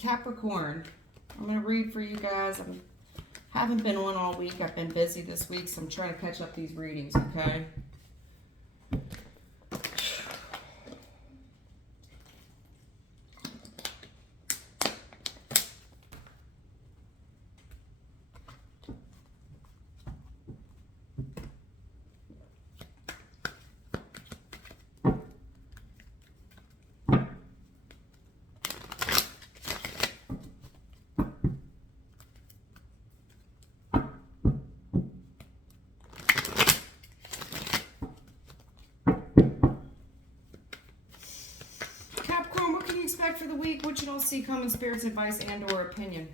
Capricorn, I'm going to read for you guys. I haven't been on all week. I've been busy this week, so I'm trying to catch up these readings, okay? Expect for the week, what you don't see coming, Spirit's advice and or opinion.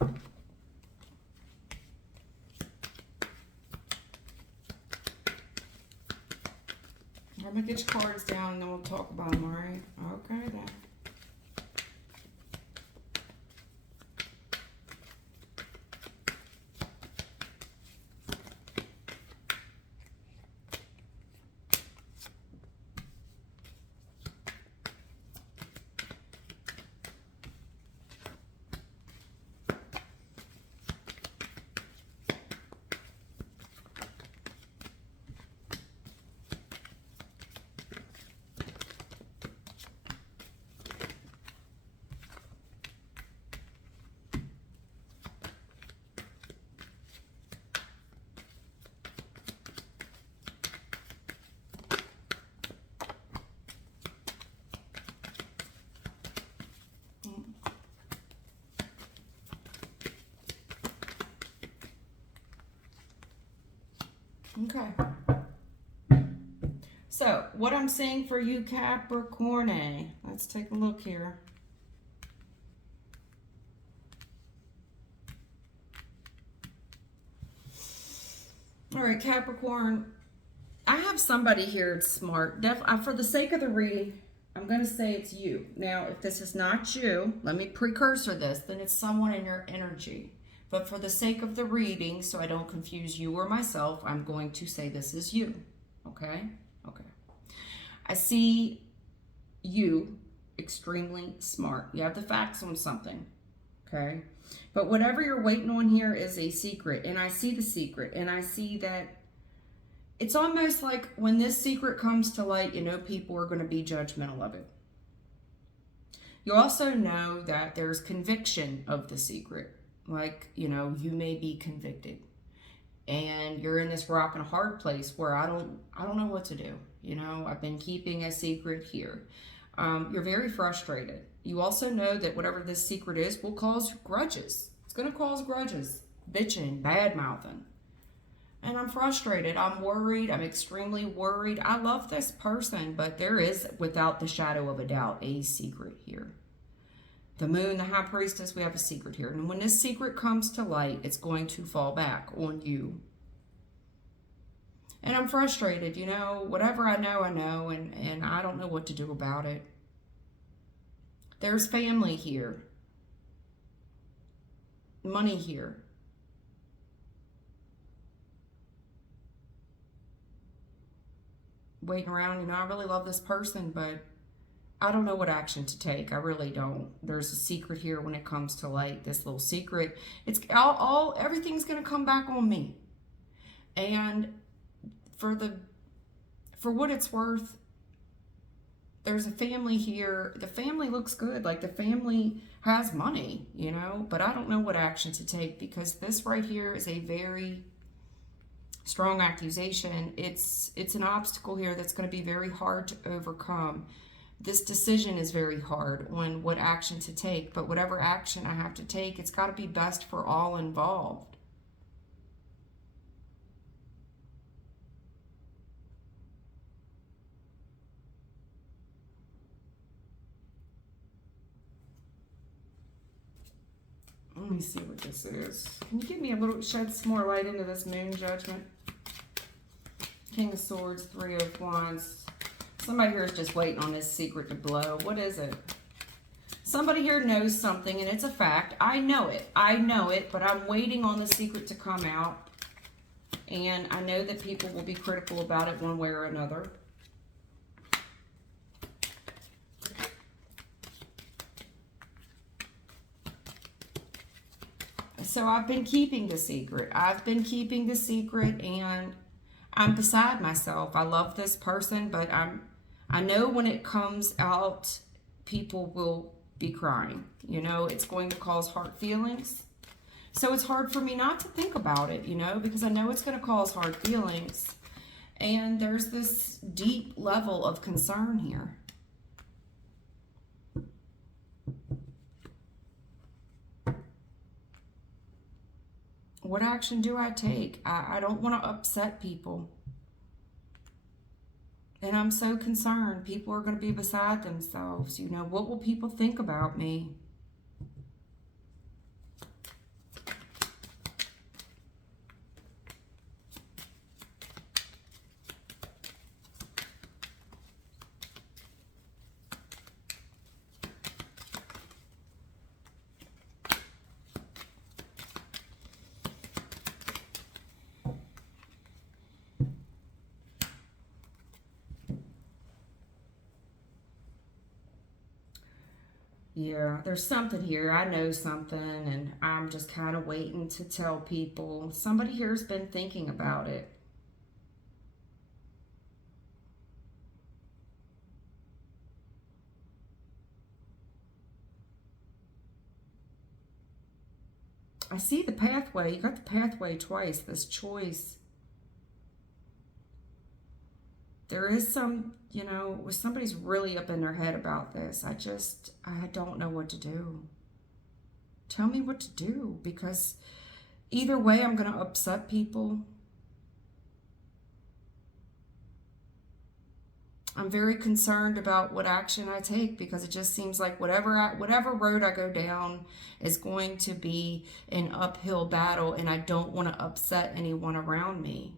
I'm gonna get your cards down and then we'll talk about them, all right? Okay then. Okay. So, what I'm saying for you, Capricorn, let's take a look here. All right, Capricorn, I have somebody here that's smart. For the sake of the reading, I'm going to say it's you. Now, if this is not you, let me precursor this, then it's someone in your energy. But for the sake of the reading, so I don't confuse you or myself, I'm going to say this is you. Okay? Okay. I see you extremely smart. You have the facts on something. Okay? But whatever you're waiting on here is a secret. And I see the secret. And I see that it's almost like when this secret comes to light, you know people are going to be judgmental of it. You also know that there's conviction of the secret. Like, you know, you may be convicted and you're in this rock and a hard place where I don't know what to do. You know, I've been keeping a secret here. You're very frustrated. You also know that whatever this secret is will cause grudges. It's going to cause grudges, bitching, bad mouthing. And I'm frustrated. I'm worried. I'm extremely worried. I love this person, but there is, without the shadow of a doubt, a secret here. The moon, the high priestess, we have a secret here. And when this secret comes to light, it's going to fall back on you. And I'm frustrated, you know, whatever I know, and I don't know what to do about it. There's family here. Money here. Waiting around, you know, I really love this person, but I don't know what action to take. I really don't. There's a secret here when it comes to light. This little secret. It's everything's going to come back on me. And for what it's worth, there's a family here. The family looks good. Like the family has money, you know, but I don't know what action to take because this right here is a very strong accusation. It's an obstacle here that's going to be very hard to overcome. This decision is very hard on what action to take, but whatever action I have to take, it's got to be best for all involved. Let me see what this is. Can you give me shed some more light into this moon judgment? King of Swords, Three of Wands. Somebody here is just waiting on this secret to blow. What is it? Somebody here knows something, and it's a fact. I know it, but I'm waiting on the secret to come out. And I know that people will be critical about it one way or another. So I've been keeping the secret. I've been keeping the secret, and I'm beside myself. I love this person, but I know when it comes out, people will be crying. You know, it's going to cause hard feelings. So it's hard for me not to think about it, you know, because I know it's going to cause hard feelings. And there's this deep level of concern here. What action do I take? I don't want to upset people. And I'm so concerned. People are going to be beside themselves. You know, what will people think about me? Yeah, there's something here. I know something, and I'm just kind of waiting to tell people. Somebody here's been thinking about it. I see the pathway. You got the pathway twice, this choice. There is some, you know, somebody's really up in their head about this. I don't know what to do. Tell me what to do, because either way, I'm going to upset people. I'm very concerned about what action I take, because it just seems like whatever road I go down is going to be an uphill battle, and I don't want to upset anyone around me.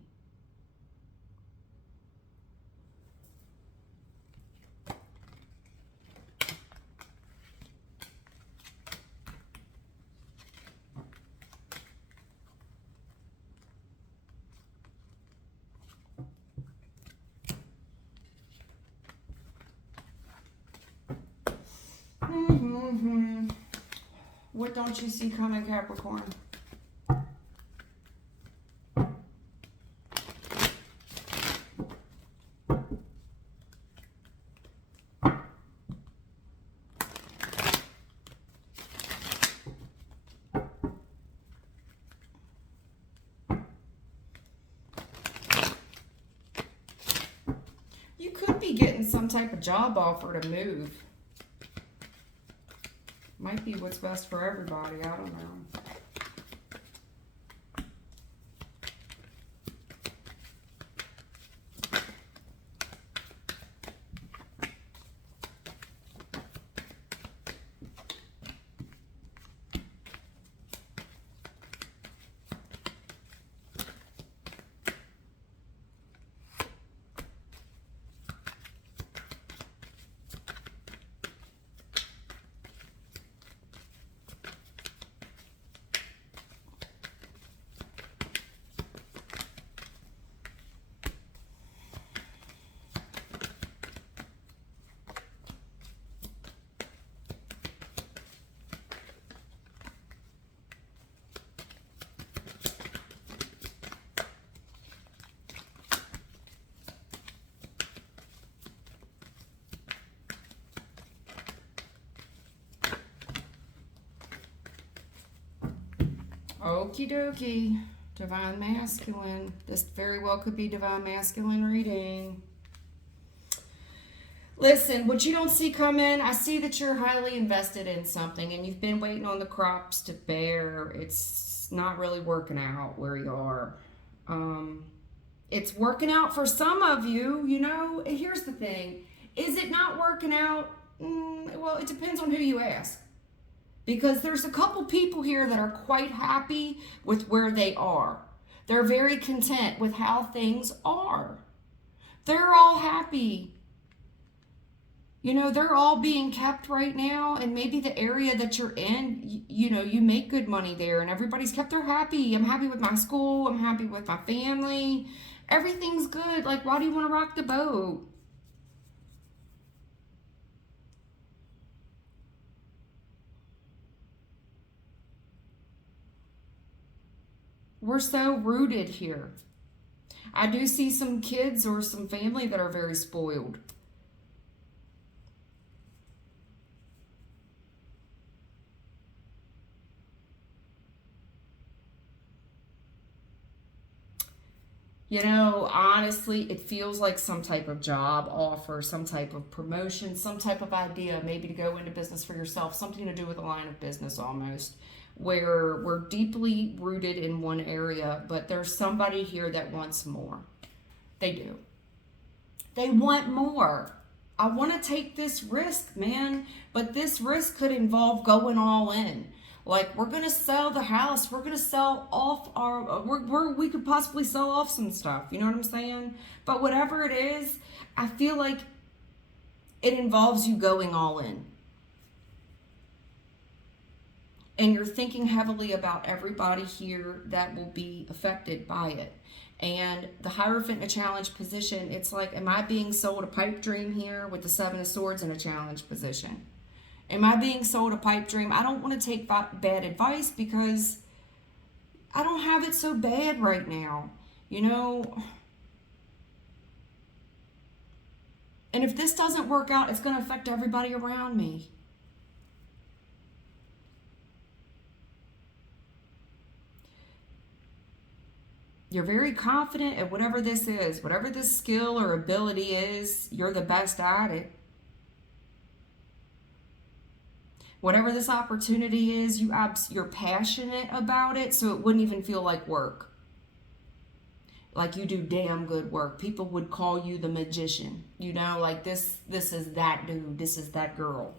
What don't you see coming, Capricorn? You could be getting some type of job offer to move. Might be what's best for everybody. I don't know. Okie dokie. Divine Masculine. This very well could be Divine Masculine reading. Listen, what you don't see coming, I see that you're highly invested in something and you've been waiting on the crops to bear. It's not really working out where you are. It's working out for some of you, you know. Here's the thing. Is it not working out? Well, it depends on who you ask. Because there's a couple people here that are quite happy with where they are. They're very content with how things are. They're all happy. You know, they're all being kept right now, and maybe the area that you're in, you know, you make good money there, and everybody's kept. They're happy. I'm happy with my school. I'm happy with my family. Everything's good. Like, why do you want to rock the boat? We're so rooted here. I do see some kids or some family that are very spoiled. You know, honestly, it feels like some type of job offer, some type of promotion, some type of idea, maybe to go into business for yourself, something to do with a line of business almost, where we're deeply rooted in one area, but there's somebody here that wants more. They do. They want more. I want to take this risk, man, but this risk could involve going all in. Like, we're going to sell the house. We're going to sell off we could possibly sell off some stuff. You know what I'm saying? But whatever it is, I feel like it involves you going all in. And you're thinking heavily about everybody here that will be affected by it. And the Hierophant in a challenge position, it's like, am I being sold a pipe dream here with the Seven of Swords in a challenge position? Am I being sold a pipe dream? I don't want to take bad advice because I don't have it so bad right now, you know? And if this doesn't work out, it's going to affect everybody around me. You're very confident at whatever this is, whatever this skill or ability is, you're the best at it. Whatever this opportunity is, you're passionate about it, so it wouldn't even feel like work. Like you do damn good work. People would call you the magician. You know, like this is that dude, this is that girl.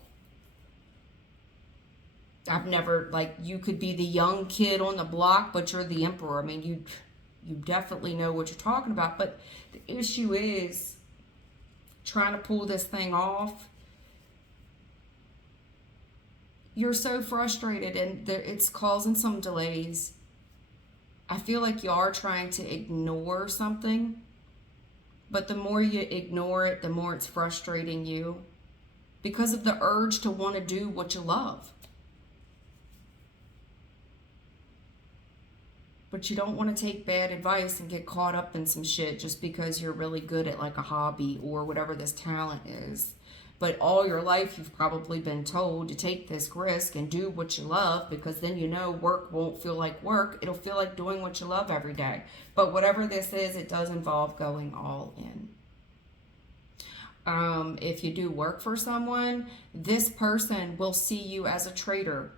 I've never, like, you could be the young kid on the block, but you're the emperor. I mean, you definitely know what you're talking about. But the issue is trying to pull this thing off. You're so frustrated and it's causing some delays. I feel like you are trying to ignore something, but the more you ignore it, the more it's frustrating you because of the urge to want to do what you love. But you don't want to take bad advice and get caught up in some shit just because you're really good at like a hobby or whatever this talent is. But all your life you've probably been told to take this risk and do what you love because then you know work won't feel like work. It'll feel like doing what you love every day. But whatever this is, it does involve going all in. If you do work for someone, this person will see you as a trader.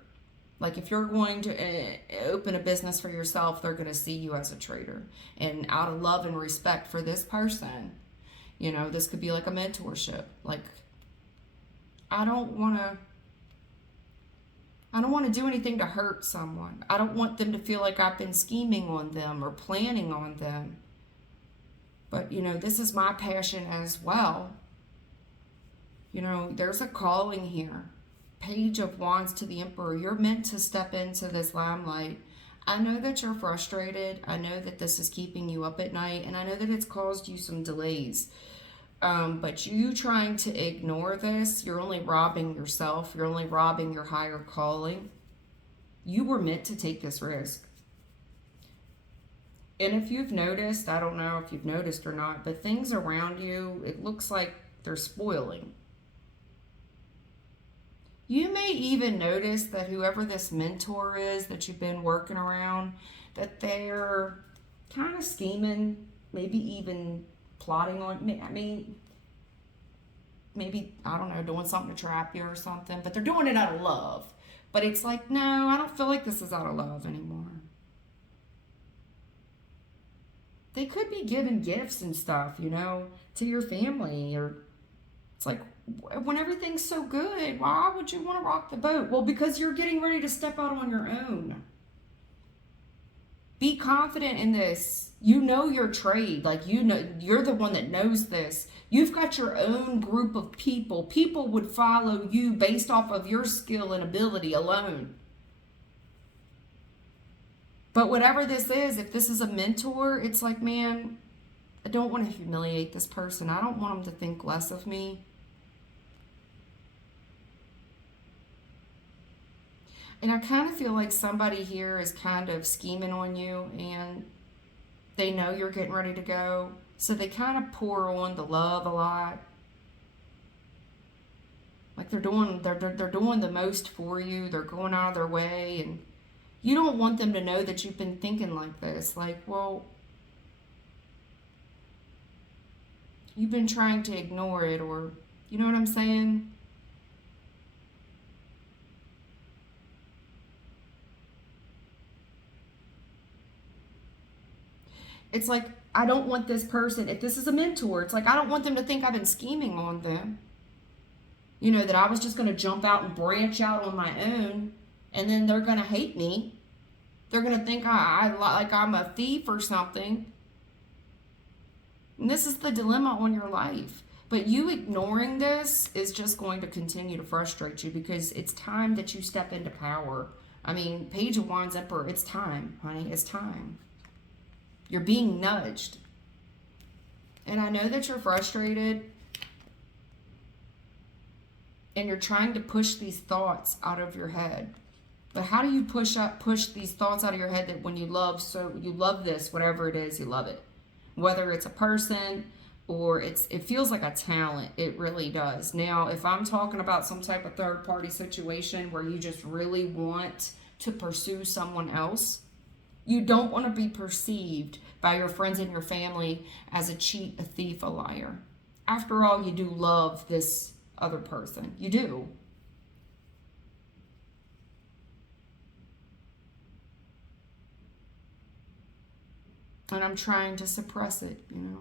Like if you're going to open a business for yourself, they're going to see you as a trader. And out of love and respect for this person, you know, this could be like a mentorship. Like, I don't want to do anything to hurt someone. I don't want them to feel like I've been scheming on them or planning on them. But, you know, this is my passion as well. You know, there's a calling here. Page of Wands to the Emperor. You're meant to step into this limelight. I know that you're frustrated. I know that this is keeping you up at night. And I know that it's caused you some delays. But you trying to ignore this, you're only robbing yourself. You're only robbing your higher calling. You were meant to take this risk. And if you've noticed, I don't know if you've noticed or not, but things around you, it looks like they're spoiling. You may even notice that whoever this mentor is that you've been working around, that they're kind of scheming, maybe even plotting on me. I mean, maybe, I don't know, doing something to trap you or something, but they're doing it out of love. But it's like, no, I don't feel like this is out of love anymore. They could be giving gifts and stuff, you know, to your family, or it's like, when everything's so good, why would you want to rock the boat? Well, because you're getting ready to step out on your own. Be confident in this. You know your trade. Like, you know, you're the one that knows this. You've got your own group of people. People would follow you based off of your skill and ability alone. But whatever this is, if this is a mentor, it's like, man, I don't want to humiliate this person. I don't want them to think less of me. And I kind of feel like somebody here is kind of scheming on you, and they know you're getting ready to go. So they kind of pour on the love a lot. Like they're doing the most for you. They're going out of their way, and you don't want them to know that you've been thinking like this. Like, well, you've been trying to ignore it, or you know what I'm saying? It's like, I don't want this person, if this is a mentor, it's like, I don't want them to think I've been scheming on them. You know, that I was just going to jump out and branch out on my own, and then they're going to hate me. They're going to think like I'm a thief or something. And this is the dilemma on your life. But you ignoring this is just going to continue to frustrate you, because it's time that you step into power. I mean, Page of Wands, Emperor, it's time, honey. It's time. You're being nudged. And I know that you're frustrated, and you're trying to push these thoughts out of your head. But how do you push these thoughts out of your head that when you love this, whatever it is, you love it? Whether it's a person or it feels like a talent, it really does. Now, if I'm talking about some type of third party situation where you just really want to pursue someone else, you don't want to be perceived by your friends and your family as a cheat, a thief, a liar. After all, you do love this other person. You do. And I'm trying to suppress it, you know.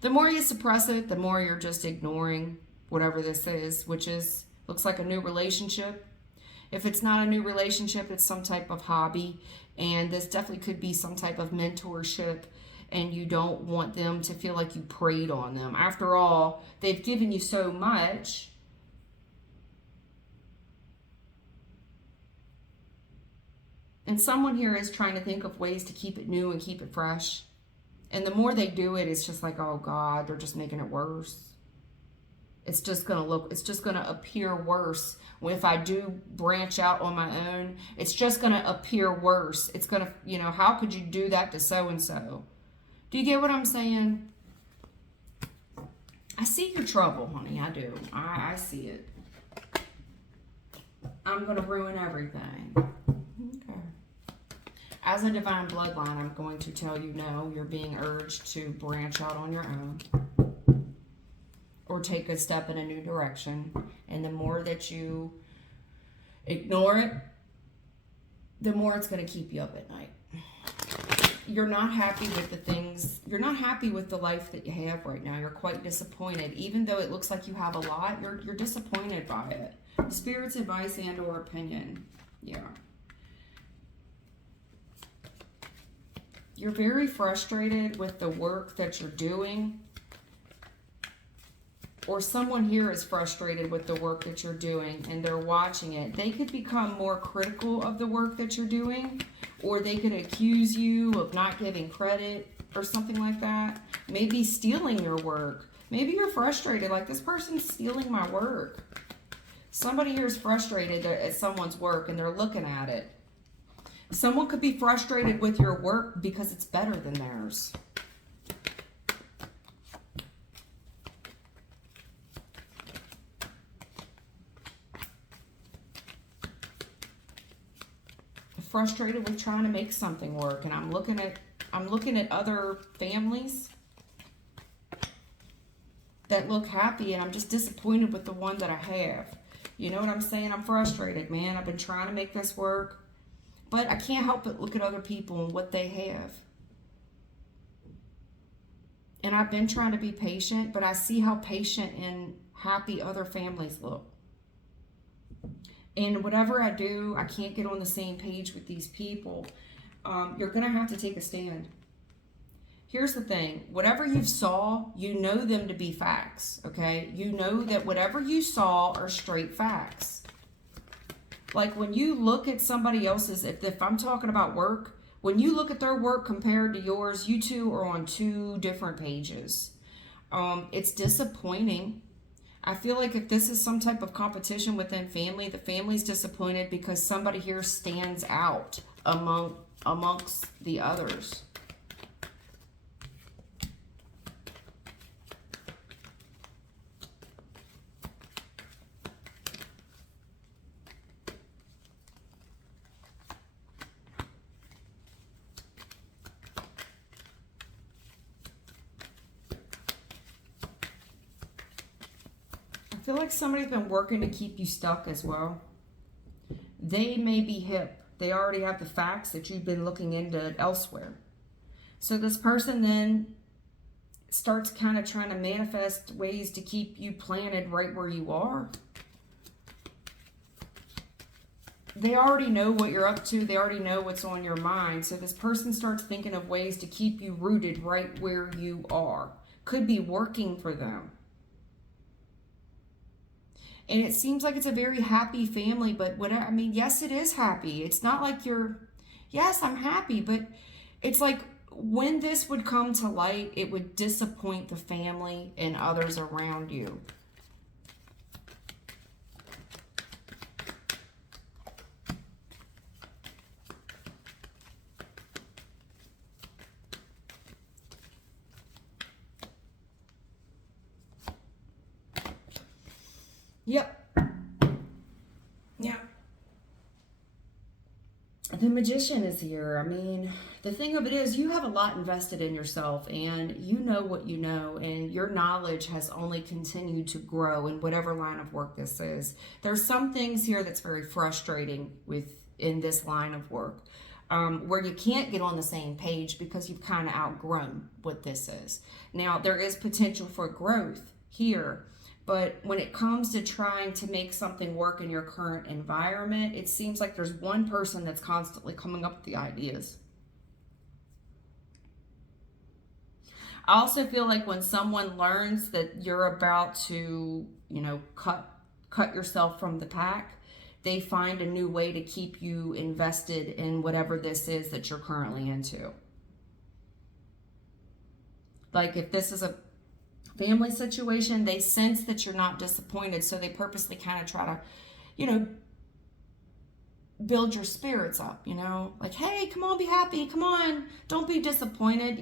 The more you suppress it, the more you're just ignoring whatever this is, which looks like a new relationship. If it's not a new relationship, it's some type of hobby. And this definitely could be some type of mentorship. And you don't want them to feel like you preyed on them. After all, they've given you so much. And someone here is trying to think of ways to keep it new and keep it fresh. And the more they do it, it's just like, oh God, they're just making it worse. It's just going to appear worse. If I do branch out on my own, it's just going to appear worse. It's going to, you know, how could you do that to so-and-so? Do you get what I'm saying? I see your trouble, honey. I do. I see it. I'm going to ruin everything. Okay. As a divine bloodline, I'm going to tell you no, you're being urged to branch out on your own or take a step in a new direction. And the more that you ignore it, the more it's going to keep you up at night. You're not happy with the things, you're not happy with the life that you have right now. You're quite disappointed. Even though it looks like you have a lot, you're disappointed by it. Spirit's advice and or opinion. Yeah. You're very frustrated with the work that you're doing. Or someone here is frustrated with the work that you're doing and they're watching it. They could become more critical of the work that you're doing, or they could accuse you of not giving credit or something like that. Maybe stealing your work. Maybe you're frustrated, like this person's stealing my work. Somebody here is frustrated at someone's work and they're looking at it. Someone could be frustrated with your work because it's better than theirs. Frustrated with trying to make something work, and I'm looking at other families that look happy, and I'm just disappointed with the one that I have. You know what I'm saying? I'm frustrated, man. I've been trying to make this work, but I can't help but look at other people and what they have. And I've been trying to be patient, but I see how patient and happy other families look. And whatever I do, I can't get on the same page with these people. You're going to have to take a stand. Here's the thing. Whatever you saw, you know them to be facts, okay? You know that whatever you saw are straight facts. Like when you look at somebody else's, if I'm talking about work, when you look at their work compared to yours, you two are on two different pages. It's disappointing. I feel like if this is some type of competition within family, the family's disappointed because somebody here stands out amongst the others. I feel like somebody's been working to keep you stuck as well. They may be hip. They already have the facts that you've been looking into elsewhere. So this person then starts kind of trying to manifest ways to keep you planted right where you are. They already know what you're up to. They already know what's on your mind. So this person starts thinking of ways to keep you rooted right where you are. Could be working for them. And it seems like it's a very happy family, but whatever, I mean, yes, it is happy. It's not like yes, I'm happy, but it's like when this would come to light, it would disappoint the family and others around you. Yep. Yeah. The Magician is here. I mean, the thing of it is you have a lot invested in yourself and you know what you know, and your knowledge has only continued to grow in whatever line of work this is. There's some things here that's very frustrating in this line of work, where you can't get on the same page because you've kind of outgrown what this is. Now, there is potential for growth here. But when it comes to trying to make something work in your current environment, it seems like there's one person that's constantly coming up with the ideas. I also feel like when someone learns that you're about to, cut yourself from the pack, they find a new way to keep you invested in whatever this is that you're currently into. Like if this is a family situation, they sense that you're not disappointed, so they purposely kind of try to, build your spirits up, like, hey, come on, be happy, come on, don't be disappointed,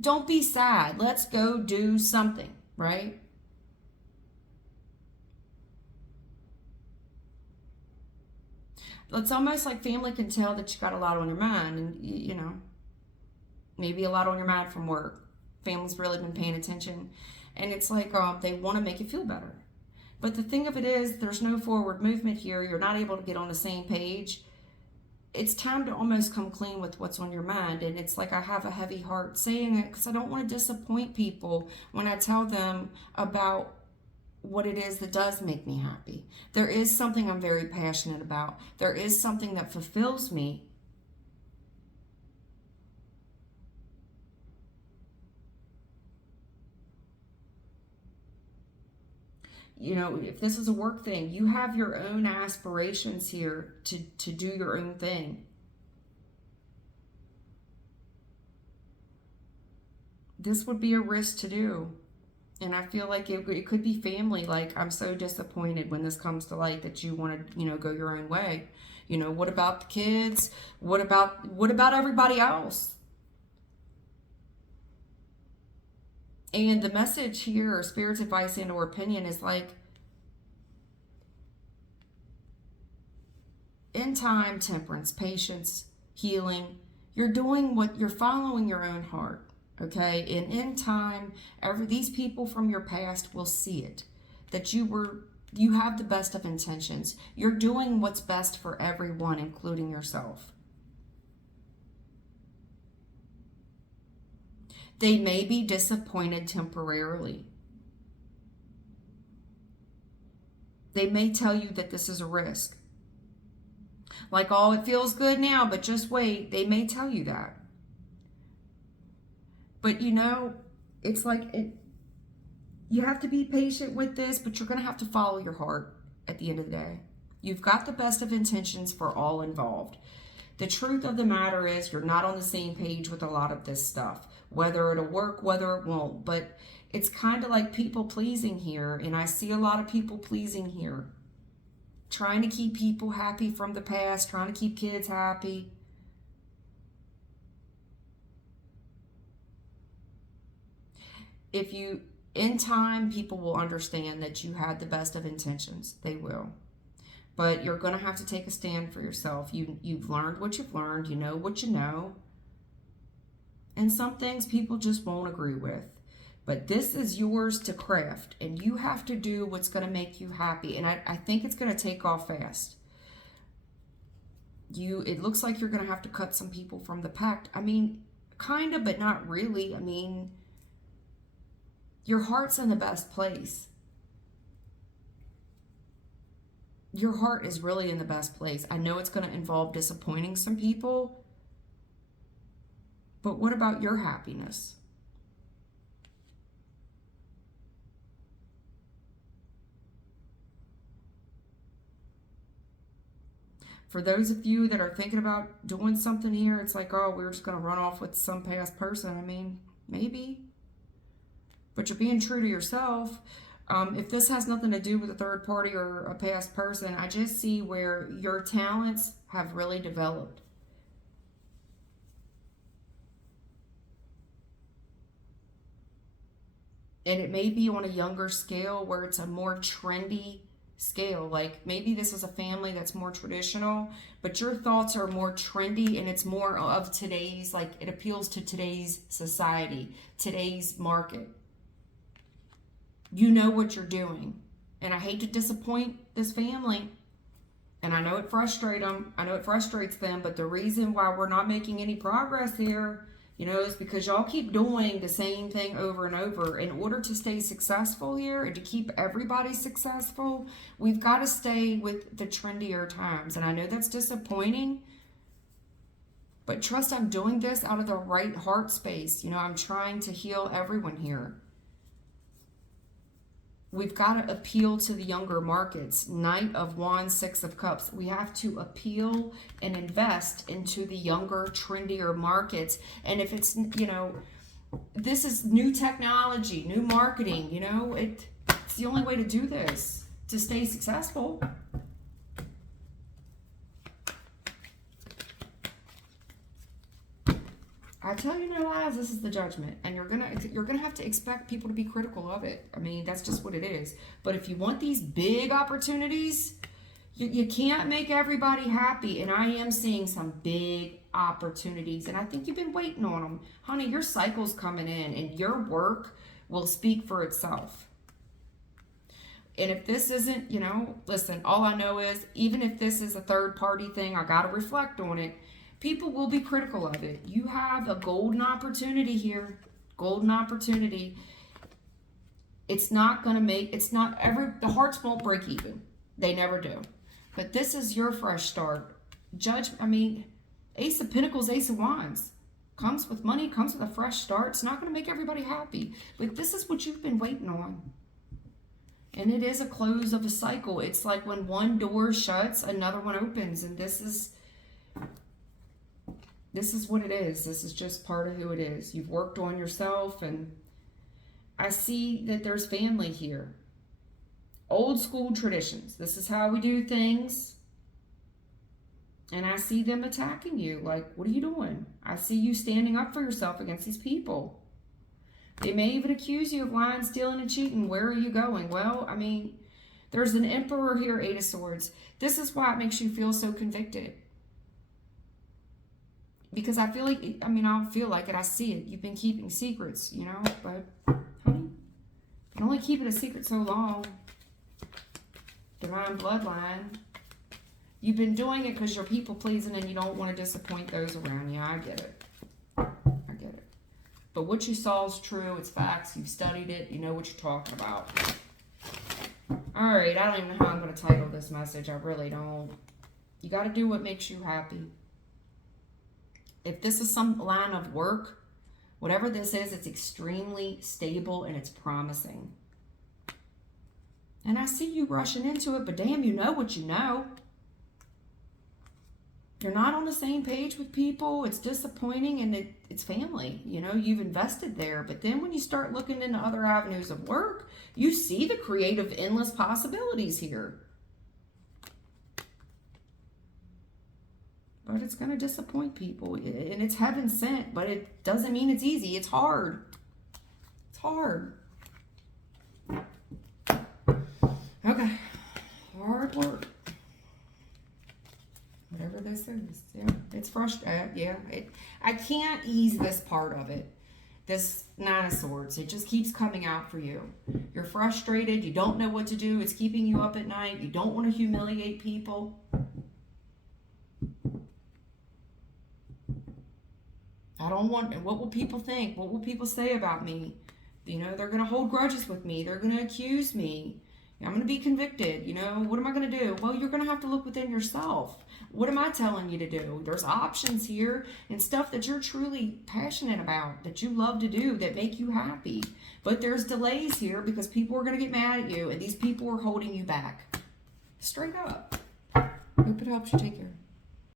don't be sad, let's go do something, right? It's almost like family can tell that you got a lot on your mind, and, maybe a lot on your mind from work. Family's really been paying attention, and it's like they want to make you feel better. But the thing of it is, there's no forward movement here. You're not able to get on the same page. It's time to almost come clean with what's on your mind. And it's like I have a heavy heart saying it because I don't want to disappoint people when I tell them about what it is that does make me happy. There is something I'm very passionate about. There is something that fulfills me. If this is a work thing, you have your own aspirations here to do your own thing. This would be a risk to do. And I feel like it could be family. Like, I'm so disappointed when this comes to light that you want to, go your own way. What about the kids? What about everybody else? And the message here, or Spirit's advice and or opinion, is like, in time, temperance, patience, healing, you're following your own heart, okay? And in time, these people from your past will see it, that you have the best of intentions. You're doing what's best for everyone, including yourself. They may be disappointed temporarily. They may tell you that this is a risk. Like, oh, it feels good now, but just wait. They may tell you that. But it's like you have to be patient with this, but you're going to have to follow your heart at the end of the day. You've got the best of intentions for all involved. The truth of the matter is you're not on the same page with a lot of this stuff, whether it'll work, whether it won't. But It's kind of like people pleasing here, and I see a lot of people pleasing here. Trying to keep people happy from the past, trying to keep kids happy. If you, in time, people will understand that you had the best of intentions. They will. But you're going to have to take a stand for yourself. You've learned what you've learned. You know what you know. And some things people just won't agree with. But this is yours to craft, and you have to do what's going to make you happy. And I think it's going to take off fast. It looks like you're going to have to cut some people from the pact. I mean, kind of, but not really. I mean, your heart's in the best place. Your heart is really in the best place. I know it's going to involve disappointing some people, but what about your happiness? For those of you that are thinking about doing something here, it's like, oh, we're just going to run off with some past person. I mean, maybe. But you're being true to yourself. If this has nothing to do with a third party or a past person, I just see where your talents have really developed. And it may be on a younger scale where it's a more trendy scale. Like maybe this is a family that's more traditional, but your thoughts are more trendy and it's more of today's, like it appeals to today's society, today's market. You know what you're doing. And I hate to disappoint this family. And I know it frustrates them. I know it frustrates them. But the reason why we're not making any progress here, is because y'all keep doing the same thing over and over. In order to stay successful here and to keep everybody successful, we've got to stay with the trendier times. And I know that's disappointing. But trust, I'm doing this out of the right heart space. I'm trying to heal everyone here. We've got to appeal to the younger markets. Knight of Wands, Six of Cups. We have to appeal and invest into the younger, trendier markets. And if it's, this is new technology, new marketing, it's the only way to do this, to stay successful. I tell you no lies, this is the Judgment. And you're gonna have to expect people to be critical of it. I mean, that's just what it is. But if you want these big opportunities, you can't make everybody happy. And I am seeing some big opportunities. And I think you've been waiting on them. Honey, your cycle's coming in and your work will speak for itself. And if this isn't, listen, all I know is even if this is a third party thing, I got to reflect on it. People will be critical of it. You have a golden opportunity here. Golden opportunity. It's not going to the hearts won't break even. They never do. But this is your fresh start. Ace of Pentacles, Ace of Wands. Comes with money, comes with a fresh start. It's not going to make everybody happy. But this is what you've been waiting on. And it is a close of a cycle. It's like when one door shuts, another one opens. And this is what it is. This is just part of who it is. You've worked on yourself, and I see that there's family here. Old school traditions. This is how we do things. And I see them attacking you. Like, what are you doing? I see you standing up for yourself against these people. They may even accuse you of lying, stealing, and cheating. Where are you going? Well, there's an Emperor here, Eight of Swords. This is why it makes you feel so convicted. Because I feel like, I don't feel like it. I see it. You've been keeping secrets, But, honey, you can only keep it a secret so long. Divine bloodline. You've been doing it because you're people pleasing and you don't want to disappoint those around you. I get it. I get it. But what you saw is true. It's facts. You've studied it. You know what you're talking about. All right. I don't even know how I'm going to title this message. I really don't. You got to do what makes you happy. If this is some line of work, whatever this is, it's extremely stable and it's promising. And I see you rushing into it, but damn, you know what you know. You're not on the same page with people. It's disappointing, and it's family. You know, you've invested there. But then when you start looking into other avenues of work, you see the creative, endless possibilities here. But it's going to disappoint people. And it's heaven sent, but it doesn't mean it's easy. It's hard. It's hard. Okay. Hard work. Whatever this is. Yeah. It's frustrating. Yeah. I can't ease this part of it. This Nine of Swords. It just keeps coming out for you. You're frustrated. You don't know what to do. It's keeping you up at night. You don't want to humiliate people. I don't want, what will people think? What will people say about me? You know, they're going to hold grudges with me. They're going to accuse me. I'm going to be convicted. You know, what am I going to do? Well, you're going to have to look within yourself. What am I telling you to do? There's options here and stuff that you're truly passionate about, that you love to do, that make you happy. But there's delays here because people are going to get mad at you, and these people are holding you back. Straight up. Hope it helps you. Take care.